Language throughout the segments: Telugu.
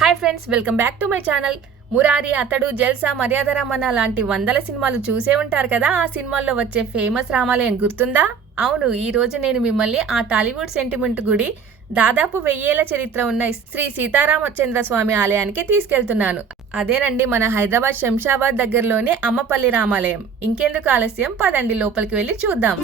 Hi friends, welcome back to my channel. Murari, అతడు, జల్సా, మర్యాద రామన్న లాంటి వందల సినిమాలు చూసే ఉంటారు కదా. ఆ సినిమాల్లో వచ్చే ఫేమస్ రామాలయం గుర్తుందా? అవును, ఈ రోజు నేను మిమ్మల్ని ఆ టాలీవుడ్ సెంటిమెంట్ గుడి, దాదాపు 1000 ఏళ్ల చరిత్ర ఉన్న శ్రీ సీతారామచంద్ర స్వామి ఆలయానికి తీసుకెళ్తున్నాను. అదేనండి, మన హైదరాబాద్ శంషాబాద్ దగ్గరలోనే అమ్మపల్లి రామాలయం. ఇంకెందుకు ఆలస్యం, పదండి లోపలికి వెళ్ళి చూద్దాం.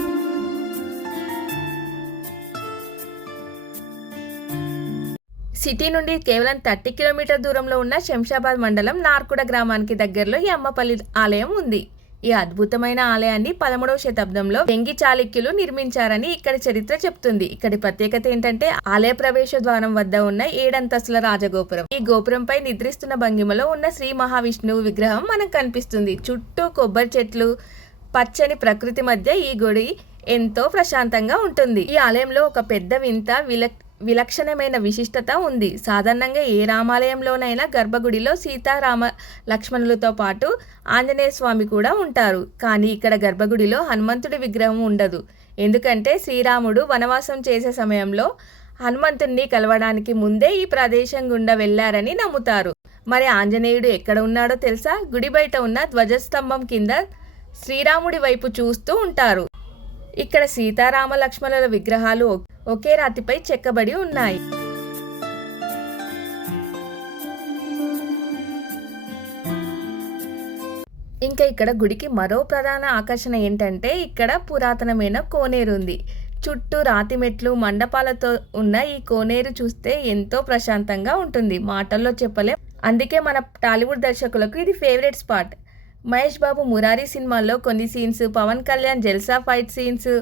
సిటీ నుండి కేవలం 30 కిలోమీటర్ దూరంలో ఉన్న శంషాబాద్ మండలం నార్కుడ గ్రామానికి దగ్గరలో ఈ అమ్మపల్లి ఆలయం ఉంది. ఈ అద్భుతమైన ఆలయాన్ని 13వ శతాబ్దంలో వెంగి చాళుక్యులు నిర్మించారని ఇక్కడి చరిత్ర చెప్తుంది. ఇక్కడి ప్రత్యేకత ఏంటంటే ఆలయ ప్రవేశ ద్వారం వద్ద ఉన్న 7 అంతస్తుల రాజగోపురం. ఈ గోపురంపై నిద్రిస్తున్న భంగిమలో ఉన్న శ్రీ మహావిష్ణువు విగ్రహం మనకు కనిపిస్తుంది. చుట్టూ కొబ్బరి చెట్లు, పచ్చని ప్రకృతి మధ్య ఈ గుడి ఎంతో ప్రశాంతంగా ఉంటుంది. ఈ ఆలయంలో ఒక పెద్ద వింత విలక్షణమైన విశిష్టత ఉంది. సాధారణంగా ఏ రామాలయంలోనైనా గర్భగుడిలో సీతారామ లక్ష్మణులతో పాటు ఆంజనేయ స్వామి కూడా ఉంటారు. కానీ ఇక్కడ గర్భగుడిలో హనుమంతుడి విగ్రహం ఉండదు. ఎందుకంటే శ్రీరాముడు వనవాసం చేసే సమయంలో హనుమంతుడిని కలవడానికి ముందే ఈ ప్రదేశం గుండా వెళ్లారని నమ్ముతారు. మరి ఆంజనేయుడు ఎక్కడ ఉన్నాడో తెలుసా? గుడి బయట ఉన్న ధ్వజస్తంభం కింద శ్రీరాముడి వైపు చూస్తూ ఉంటారు. ఇక్కడ సీతారామ లక్ష్మణుల విగ్రహాలు ఒకే రాతిపై చెక్కబడి ఉన్నాయి. ఇంకా ఇక్కడ గుడికి మరో ప్రధాన ఆకర్షణ ఏంటంటే ఇక్కడ పురాతనమైన కోనేరు ఉంది. చుట్టూ రాతి మెట్లు, మండపాలతో ఉన్న ఈ కోనేరు చూస్తే ఎంతో ప్రశాంతంగా ఉంటుంది, మాటల్లో చెప్పలేం. అందుకే మన టాలీవుడ్ దర్శకులకు ఇది ఫేవరెట్ స్పాట్. మహేష్ బాబు మురారి సినిమాల్లో కొన్ని సీన్స్, పవన్ కళ్యాణ్ జల్సా ఫైట్ సీన్స్,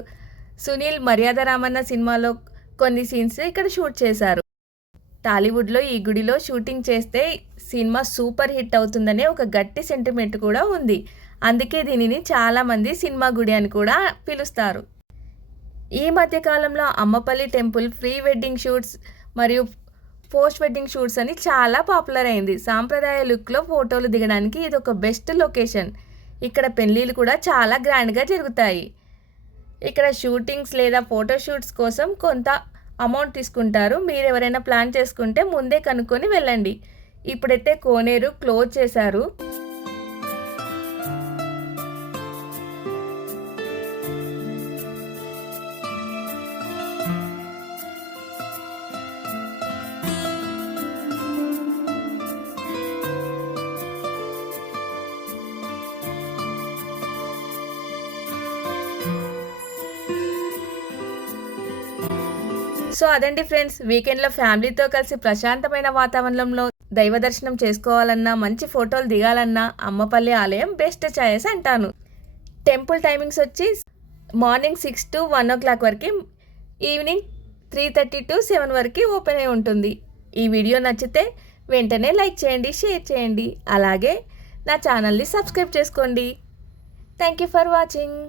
సునీల్ మర్యాద రామన్న సినిమాలో కొన్ని సీన్స్ ఇక్కడ షూట్ చేశారు. టాలీవుడ్లో ఈ గుడిలో షూటింగ్ చేస్తే సినిమా సూపర్ హిట్ అవుతుందనే ఒక గట్టి సెంటిమెంట్ కూడా ఉంది. అందుకే దీనిని చాలామంది సినిమా గుడి అని కూడా పిలుస్తారు. ఈ మధ్యకాలంలో Ammapalli temple pre wedding shoots మరియు పోస్ట్ వెడ్డింగ్ షూట్స్ అని చాలా పాపులర్ అయింది. సాంప్రదాయ లుక్లో ఫోటోలు దిగడానికి ఇది ఒక బెస్ట్ లొకేషన్. ఇక్కడ పెళ్ళిళ్ళు కూడా చాలా గ్రాండ్గా జరుగుతాయి. ఇక్కడ షూటింగ్స్ లేదా ఫోటోషూట్స్ కోసం కొంత అమౌంట్ తీసుకుంటారు. మీరు ఎవరైనా ప్లాన్ చేసుకుంటే ముందే కనుక్కొని వెళ్ళండి. ఇప్పుడైతే కోనేరు క్లోజ్ చేశారు. సో అదండి ఫ్రెండ్స్, వీకెండ్లో ఫ్యామిలీతో కలిసి ప్రశాంతమైన వాతావరణంలో దైవ దర్శనం చేసుకోవాలన్నా, మంచి ఫోటోలు దిగాలన్నా అమ్మపల్లి ఆలయం బెస్ట్ చాయిస్ అంటాను. టెంపుల్ టైమింగ్స్ వచ్చి మార్నింగ్ 6 to 1 o'clock వరకు, ఈవినింగ్ 3:30 to 7 వరకు ఓపెన్ అయి ఉంటుంది. ఈ వీడియో నచ్చితే వెంటనే లైక్ చేయండి, షేర్ చేయండి, అలాగే నా ఛానల్ని సబ్స్క్రైబ్ చేసుకోండి. Thank you for watching.